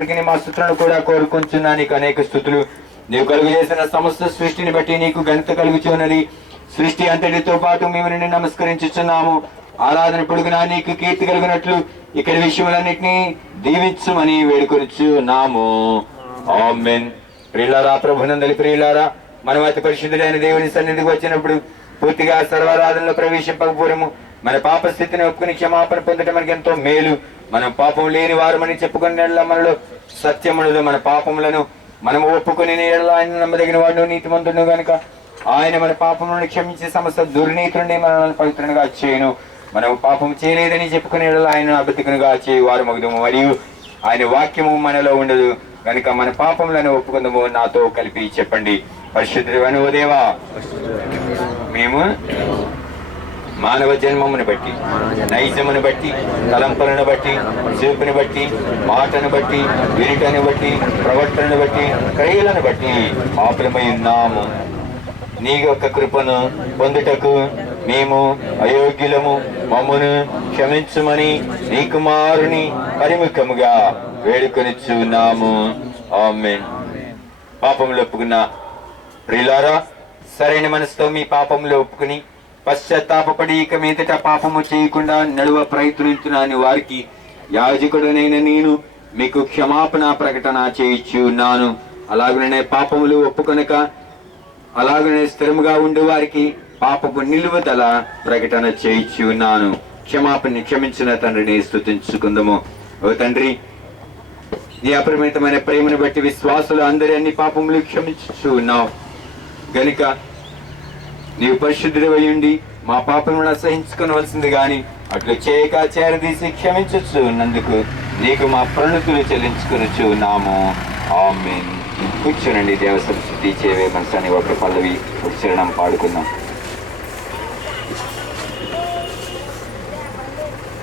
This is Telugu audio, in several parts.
మా స్తుతులను కూడా కోరుకుంటున్నా. నీకు అనేక స్థుతులు. నీవు కలుగు చేసిన సమస్త సృష్టిని బట్టి నీకు ఘనత కలుగుచున్నది. సృష్టి అంతటితో పాటు మేము నిన్ను నమస్కరించుచున్నాము. ఆరాధన పొడుగునా నీకు కీర్తి కలిగినట్లు ఇక్కడ విషయములన్నింటినీ దీవించమని వేడుకొనిచున్నాము. ఆమేన్. ప్రియులారా, ప్రభునందలి ప్రియులారా, మనం అతి పరిశుద్ధుడైన దేవుని సన్నిధికి వచ్చినప్పుడు పూర్తిగా సర్వారాధనలో ప్రవేశింపకపోవడము, మన పాప స్థితిని ఒప్పుకుని క్షమాపణ పొందడం మనకి ఎంతో మేలు. మనం పాపం లేని వారమని చెప్పుకునే మనలో సత్యముడు. మన పాపములను మనం ఒప్పుకుని ఆయన నమ్మదగిన వాడు, నీతిమంతుడు గనుక ఆయన మన పాపములను క్షమించి సమస్త దుర్నీతుడిని మనల్ని పవిత్రంగా చేయను. మనం పాపం చేయలేదని చెప్పుకునే ఆయన అబద్ధికునిగా చేయు వారు మగుదము. మరియు ఆయన వాక్యము మనలో ఉండదు కనుక మన పాపములను ఒప్పుకుందాము. నాతో కలిపి చెప్పండి. పరిశుద్ధుడైన ఓ దేవా, మేము మానవ జన్మమును బట్టి, నైజమును బట్టి, తలంపులను బట్టి, చూపుని బట్టి, మాటను బట్టి, వినుటను బట్టి, ప్రవర్తనను బట్టి, క్రియలను బట్టి పాపులమై ఉన్నాము. నీ యొక్క కృపను పొందుటకు మేము అయోగ్యులము. మమ్మును క్షమించుమని నీ కుమారుని పరిముఖముగా వేడుకొనిచున్నాము. ఆమేన్. పాపములు ఒప్పుకున్న ప్రియులారా, సరైన మనసుతో మీ పాపములు ఒప్పుకుని పశ్చాత్తాపడి ఇక మీదట పాపము చేయకుండా నడువ ప్రయత్నించున్నాను వారికి యాజకుడునైన నేను మీకు క్షమాపణ ప్రకటన చేయించున్నాను. అలాగనే పాపములు ఒప్పుకొనక అలాగనే స్థిరముగా ఉండే వారికి పాపపు నిలువదల ప్రకటన చేయించున్నాను. క్షమించిన తండ్రిని స్తుతించుకుందాము. ఓ తండ్రి, నీ అపరిమితమైన ప్రేమను బట్టి విశ్వాసులు అందరి అన్ని పాపములు క్షమించు ఉన్నావు గనుక నీవు పరిశుద్ధుడై ఉండి మా పాపములను అసహించుకోవలసింది గాని అట్లు చేయక చేరదీసి క్షమించున్నందుకు నీకు మా ప్రణతులు చెల్లించుకొనుచు ఉన్నాము. ఆమేన్. కూర్చోనండి. దేవ సంస్కృతి చేవే మనసాని ఒక పల్లవి ఉచ్చరణం పాడుకుందాం.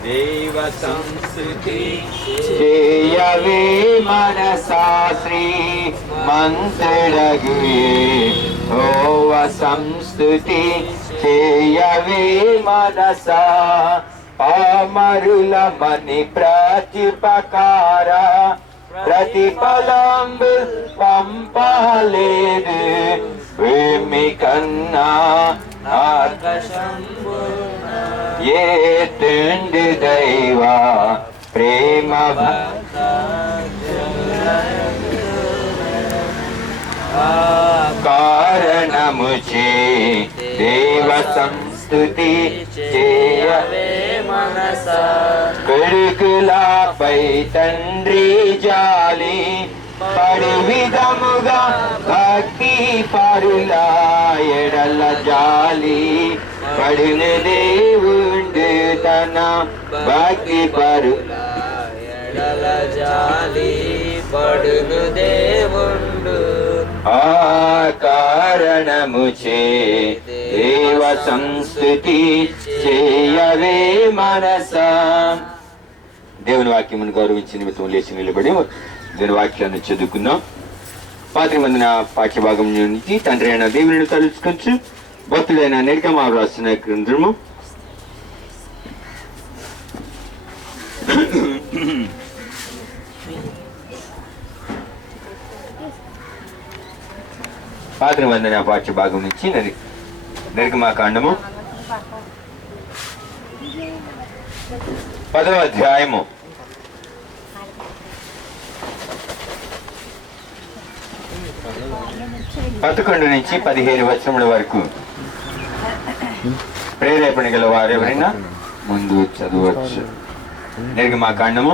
దేవ సంస్కృతి చేయవే మనసా శ్రీ మంత్రడగుయే ఓవ సంస్కృతి చేయవే మనసా పామరుల మని ప్రతిపకార ప్రతిఫలంబు పంపలేదు భూమి కన్నా ఏ తుండి దైవ ప్రేమ కారణముచే దేవ సంస్తుతి చేయవే మనసా కొడుకులపై తండ్రి జాలి పడి విధముగా భక్తి పరుల ఎడల జాలి పడిన దేవుండు తన భక్తి పరుల ఎడల జాలి పడును దేవుండు ఆ కారణముచే దేవ సంస్తుతి చేయవే మనసా. దేవుని వాక్యమును గౌరవించి నిమిత్తం లేచి నిలబడి దేవుని వాక్యాన్ని చదువుకుందాం. పాత్రి మందిన పాఠ్యభాగం నుంచి తండ్రి అయిన దేవుని తలుచుకొచ్చు భక్తులైన నిర్గమ రాసిన గ్రంథము 18వ పాఠ్యభాగం నుంచి నిర్గమాకాండము 10వ అధ్యాయము 11 నుంచి 15 వచనముల వరకు ప్రేరేపణ గల వారు ఎవరైనా ముందు చదవచ్చు. నిర్గమాకాండము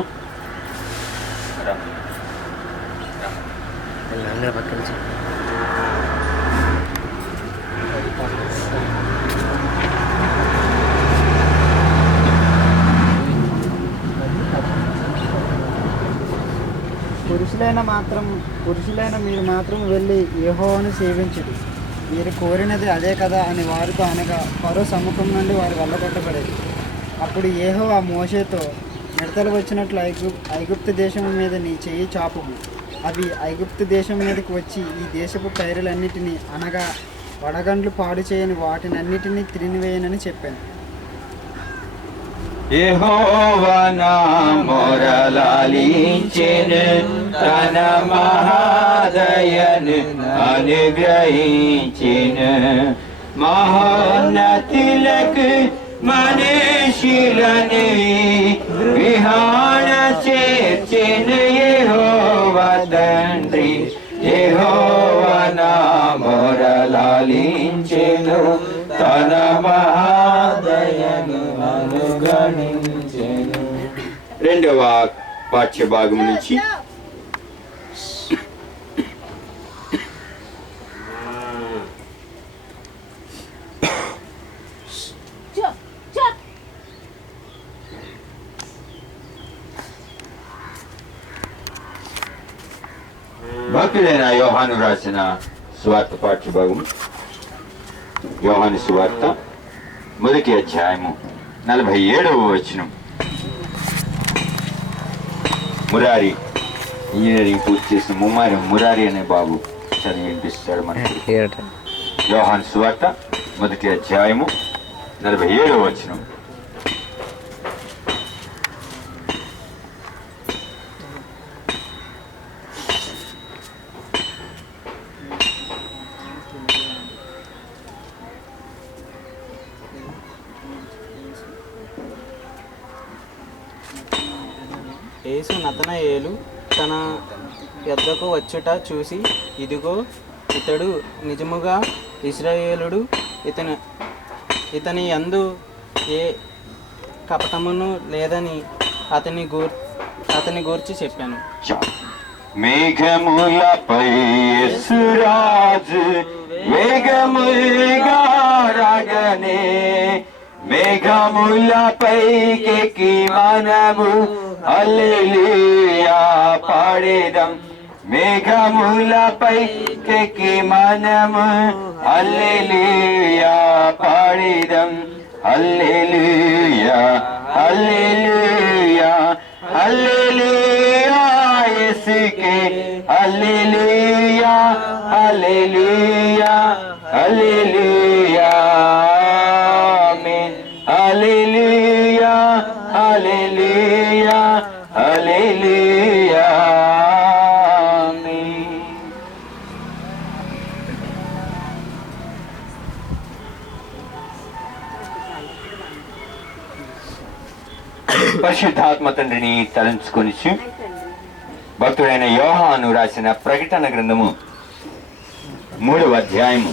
పురుషులైన మీరు మాత్రం వెళ్ళి యెహోవాను సేవించుడి, మీరు కోరినది అదే కదా అని వారితో అనగా ఫరో సముఖం నుండి వారు వెళ్ళగొట్టబడేది. అప్పుడు యెహోవా మోషేతో, మిడతలు వచ్చినట్లు ఐగుప్తు దేశం మీద నీ చెయ్యి చాపుము, అవి ఐగుప్తు దేశం మీదకి వచ్చి ఈ దేశపు పైరులన్నిటినీ అనగా వడగండ్లు పాడు చేయని వాటినన్నిటినీ తిరిగివేయనని చెప్పాను. యెహోవా నా మొరలాలించెను, తన మహాదయను అనుగ్రహించిన మహోన్నతులకు మనుషులను విహాన చేర్చిన యెహోవా తండ్రి యెహోవా నా మొరలాలించెను తన మహాదయను అనుగ్రహించెను. రెండవ పాఠ్య భాగం నుంచి భక్తుడైన యోహాను రాసిన సువార్త పాఠ్యభాగం. యోహాను సువార్త 1వ అధ్యాయము 47వ వచనం. మురారి ఇంజనీరింగ్ పూర్తి చేసిన మురారి అనే బాబు చదివి వినిపిస్తాడు మనకి. యోహాను సువార్త 1వ అధ్యాయము 47వ వచనం. యేసు నతనయేలు తన యొద్దకు వచ్చుట చూసి, ఇదిగో ఇతడు నిజముగా ఇశ్రాయేలుడు, ఇతని యందు ఏ కపటమును లేదని అతని గూర్చి చెప్పాను. మేఘములపై యేసురాజు వేగముగా రాగనే, మేఘములపైకి మనము హల్లెలూయా పాడేదం. మేఘములపైకి మనము హల్లెలూయా పాడేదం. హల్లెలూయా హల్లెలూయా హల్లెలూయా యేసుకే హల్లెలూయా హల్లెలూయా హల్లెలూయా ఆమేన్. హల్లెలూయా హల్లెలూయా హల్లెలూయా ఆమేన్. పరిశుద్ధాత్మ తండ్రిని తలంచుకొని భక్తుడైన యోహాను రాసిన ప్రకటన గ్రంథము 3వ అధ్యాయము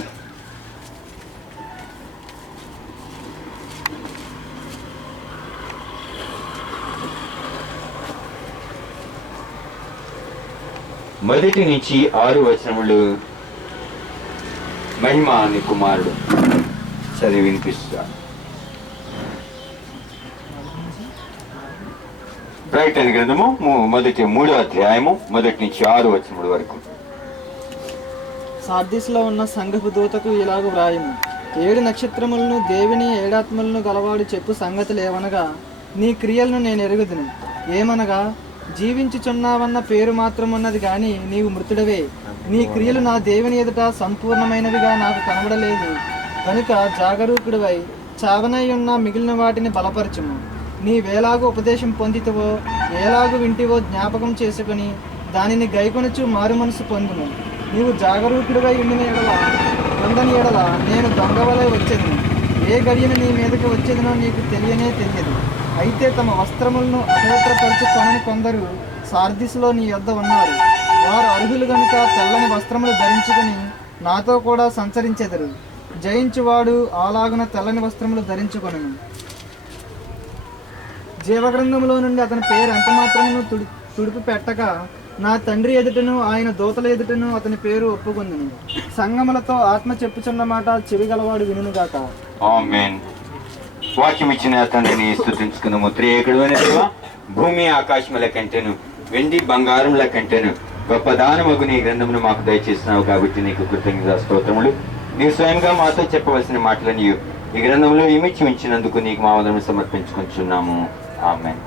1 నుంచి 6 వచనములు మహిమ అనే కుమారుడు చదివి వినిపిస్తాడు. ప్రకటన గ్రంథము 3వ అధ్యాయము 1 నుంచి 6 వచనముల వరకు. సార్దీస్లో ఉన్న సంఘపు దూతకు ఇలాగ వ్రాయము. 7 నక్షత్రములను దేవుని 7 ఆత్మలను గలవాడు చెప్పు సంగతులు ఏమనగా, నీ క్రియలను నేను ఎరుగుదును. ఏమనగా, జీవించుచున్నావన్న పేరు మాత్రమున్నది కానీ నీవు మృతుడవే. నీ క్రియలు నా దేవుని ఎదుట సంపూర్ణమైనవిగా నాకు కనబడలేదు. కనుక జాగరూకుడివై చావనై ఉన్న మిగిలిన వాటిని బలపరచుము. నీ వేలాగు ఉపదేశం పొందితవో ఏలాగు వింటివో జ్ఞాపకం చేసుకుని దానిని గైకొనుచు మారు మనసు పొందుము. నీవు జాగరూకుడివై ఉండిన పొందని ఎడల నేను దొంగవలై వచ్చేదను. ఏ గడియను నీ మీదకి వచ్చేదనో నీకు తెలియదు. అయితే తమ వస్త్రములను అపవిత్రపరచుకొనని కొందరు సార్దీసులో నీ యొద్ద ఉన్నారు. వారు అర్హులు గనుక తెల్లని వస్త్రములు ధరించుకుని నాతో కూడా సంచరించెదరు. జయించువాడు అలాగున తెల్లని వస్త్రములు ధరించుకొనును. జీవగ్రంథములో నుండి అతని పేరు ఎంత మాత్రమును తుడిపి పెట్టక నా తండ్రి ఎదుటను ఆయన దూతల ఎదుటను అతని పేరు ఒప్పుకొందును. సంగములతో ఆత్మ చెప్పుచున్న మాట చెవిగలవాడు వినుగాక. ఆమేన్. వాక్యం ఇచ్చిన తండ్రిని స్తుతించుకుందాము. త్రియేకుడైన దేవా, భూమి ఆకాశముల కంటేను వెండి బంగారముల కంటేను గొప్ప దానమగు నీ గ్రంథమును మాకు దయచేస్తున్నావు కాబట్టి నీకు కృతజ్ఞతా స్తోత్రములు. నీవు స్వయంగా మాతో చెప్పవలసిన మాటలను ఈ గ్రంథంలో ఇమిచ్చి ఉంచినందుకు నీకు మా వందనములు సమర్పించుకుంటున్నాము. ఆమేన్.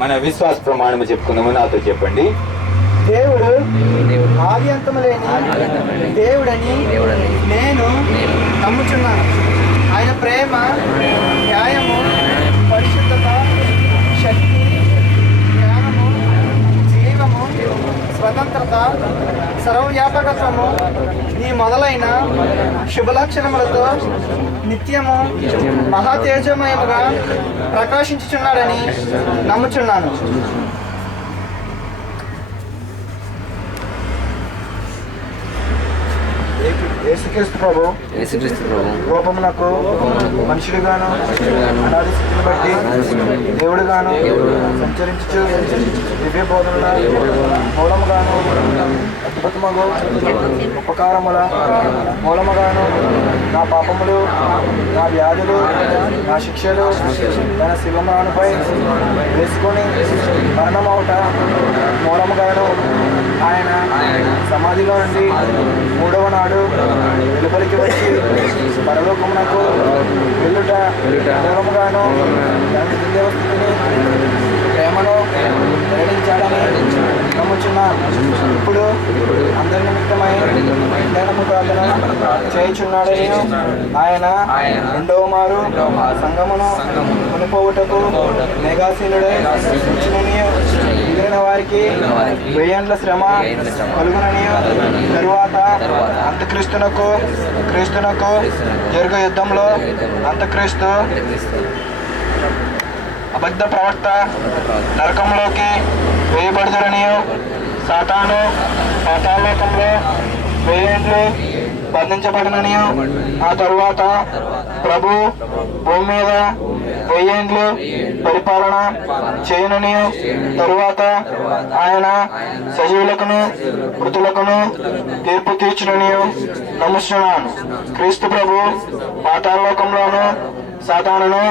మన విశ్వాస ప్రమాణము చెప్పుకుందాము. నాతో చెప్పండి. దేవుడు ఆది అంతము లేని దేవుడని నేను నమ్ముచున్నాను. ఆయన ప్రేమ, న్యాయము, పరిశుద్ధత, శక్తి, జ్ఞానము, జీవము, స్వతంత్రత, సర్వవ్యాపకత్వము ఈ మొదలైన శుభలక్షణములతో నిత్యము మహా తేజమయముగా ప్రకాశించుచున్నాడని నమ్ముచున్నాను. యేసుక్రీస్తు ప్రభు రూపమునకు మనుషుడుగాను అనాది స్థితిని బట్టి దేవుడుగాను సంచరించు దివ్య బోధనల మూలముగాను అద్భుతముగు ఉపకారముల మూలముగాను నా పాపములు, నా వ్యాధులు, నా శిక్షలు తన శివమానుపై వేసుకొని మరణమవుట మూలముగాను ఆయన సమాధిలో నుండి మూడవ నాడు వెలుపలికి వచ్చి పరలోకమునకు వెళ్ళుట మూలముగాను దాని దివ్యవస్థితిని ప్రేమను వెల్లడించాడని నమ్ముచున్నాను. ఇప్పుడు అందరి నిమిత్తమై జ్ఞానము ప్రార్థన చేయుచున్నాడని ఆయన రెండవ మారు సంగమును కొనిపోవుటకు మేఘాసీనుడై వచ్చినని మిగిలిన వారికి 1000 ఏండ్ల శ్రమ కలుగునని తరువాత అంత్యక్రీస్తునకు జరుగు యుద్ధంలో అంత్యక్రీస్తు అబద్ధ ప్రవక్త నరకంలోకి వేయబడుదరని సాతాను పాతాళలోకంలో 1000 ఏండ్లు బంధించబడినని ఆ తరువాత ప్రభు భూమి మీద 1000 ఏండ్లు పరిపాలన చేయనని తరువాత ఆయన సజీవులకును మృతులకును తీర్పు తీర్చునని నమ్ముచున్నాను. క్రీస్తు ప్రభు పాతాళలోకంలోను సాతానును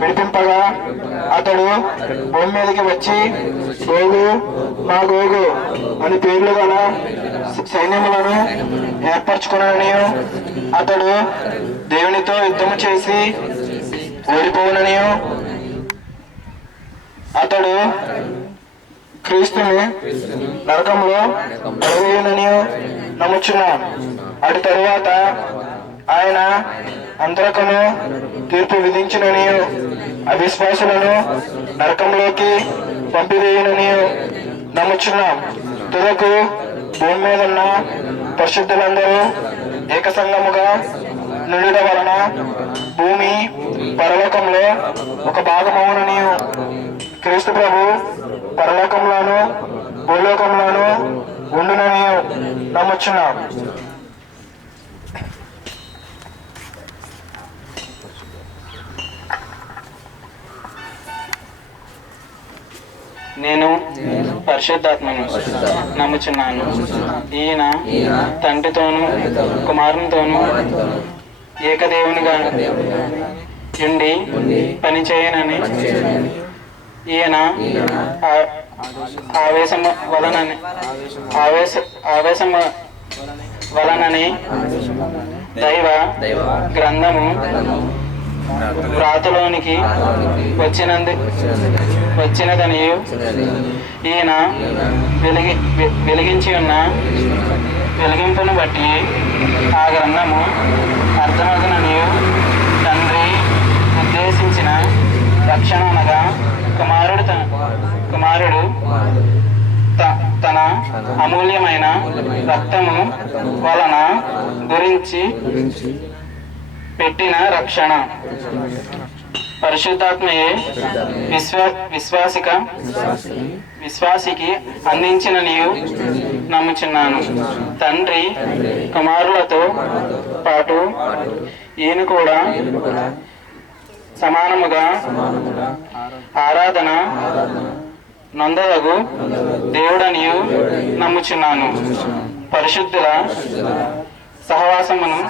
విడిపింపగా అతడు భూమి మీదకి వచ్చి గోగు మా గోగు అని పేర్లు గల సైన్యములను ఏర్పరచుకునని అతడు దేవునితో యుద్ధము చేసి ఓడిపోవునని అతడు క్రీస్తుని నరకంలో పడవేయునని నమ్ముచున్నాను. అటు తరువాత ఆయన అందరకును తీర్పు విధించునని అవిశ్వాసులను నరకంలోకి పంపివేయునని నమ్ముచున్నాం. తుదకు భూమి మీద ఉన్న పరిశుద్ధులందరూ ఏకసంగముగా నుండుట వలన భూమి పరలోకంలో ఒక భాగమవునని క్రీస్తు ప్రభు పరలోకంలోను భూలోకంలోను ఉండునని నమ్ముచున్నాం. నేను పరిశుద్ధాత్మను నమ్ముచున్నాను. ఈయన తండ్రితోనూ కుమారునితోనూ ఏకదేవునిగా ఉండి పని చేయనని ఈయన ఆవేశము వలనని దైవ గ్రంథము వ్రాతలోనికి వచ్చినదని ఈయన వెలిగించి ఉన్న వెలిగింపును బట్టి ఆ గ్రంథము అర్థమగునని తండ్రి ఉద్దేశించిన రక్షణ అనగా కుమారుడు తన అమూల్యమైన రక్తము వలన గురించి పెట్టిన రక్షణ పరిశుద్ధాత్మయే విశ్వాసికి అందించిన నీవు నమ్ముచున్నాను. తండ్రి కుమారులతో పాటు ఈయన కూడా సమానముగా ఆరాధన నొందదగు దేవుడనియు నమ్ముచున్నాను. పరిశుద్ధుల సహవాసమును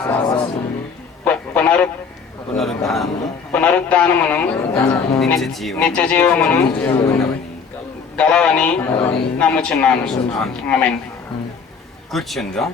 పునరుద్ధానమును నిత్య జీవమును గలవని నమ్ముచున్నాను. ఆమేన్. కూర్చుందా.